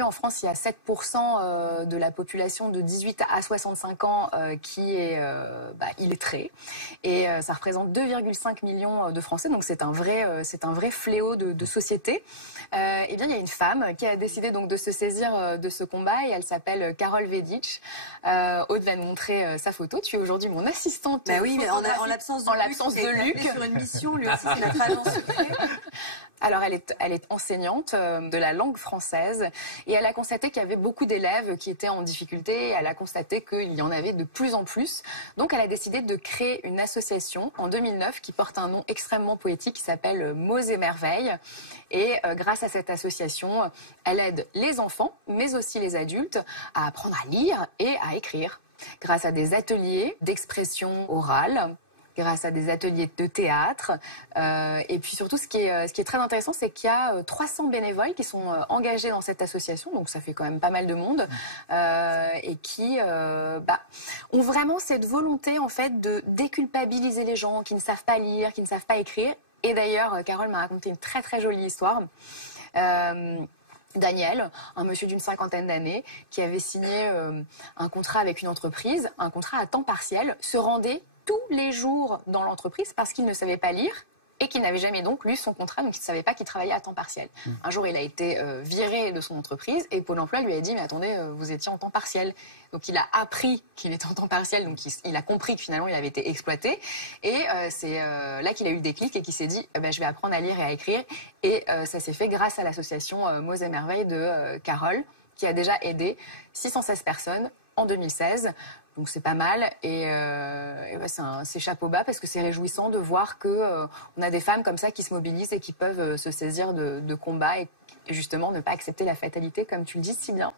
En France, il y a 7% de la population de 18 à 65 ans qui est illettrée. Et ça représente 2,5 millions de Français. Donc c'est un vrai fléau de société. Eh bien, il y a une femme qui a décidé donc de se saisir de ce combat et elle s'appelle Carole Vedic. Aude va nous montrer sa photo. Tu es aujourd'hui mon assistante. Bah oui, mais en l'absence de Luc. Sur une mission, lui aussi, c'est notre agent secret. Alors, elle est enseignante de la langue française et elle a constaté qu'il y avait beaucoup d'élèves qui étaient en difficulté. Elle a constaté qu'il y en avait de plus en plus. Donc, elle a décidé de créer une association en 2009 qui porte un nom extrêmement poétique qui s'appelle Mots et Merveilles. Et grâce à cette association, elle aide les enfants, mais aussi les adultes, à apprendre à lire et à écrire grâce à des ateliers d'expression orale, grâce à des ateliers de théâtre. Et puis surtout, ce qui est très intéressant, c'est qu'il y a 300 bénévoles qui sont engagés dans cette association, donc ça fait quand même pas mal de monde, et qui ont vraiment cette volonté en fait de déculpabiliser les gens qui ne savent pas lire, qui ne savent pas écrire. Et d'ailleurs, Carole m'a raconté une très très jolie histoire. Daniel, un monsieur d'une 50aine d'années, qui avait signé un contrat avec une entreprise, un contrat à temps partiel, se rendait tous les jours dans l'entreprise parce qu'il ne savait pas lire et qu'il n'avait jamais donc lu son contrat, donc il ne savait pas qu'il travaillait à temps partiel. Un jour, il a été viré de son entreprise et Pôle emploi lui a dit « Mais attendez, vous étiez en temps partiel ». Donc il a appris qu'il était en temps partiel, donc il a compris que finalement il avait été exploité. Et c'est là qu'il a eu le déclic et qu'il s'est dit je vais apprendre à lire et à écrire. Et ça s'est fait grâce à l'association Mots et Merveilles de Carole, qui a déjà aidé 616 personnes en 2016. Donc c'est pas mal et c'est chapeau bas parce que c'est réjouissant de voir qu'on a des femmes comme ça qui se mobilisent et qui peuvent se saisir de combats et justement ne pas accepter la fatalité comme tu le dis si bien.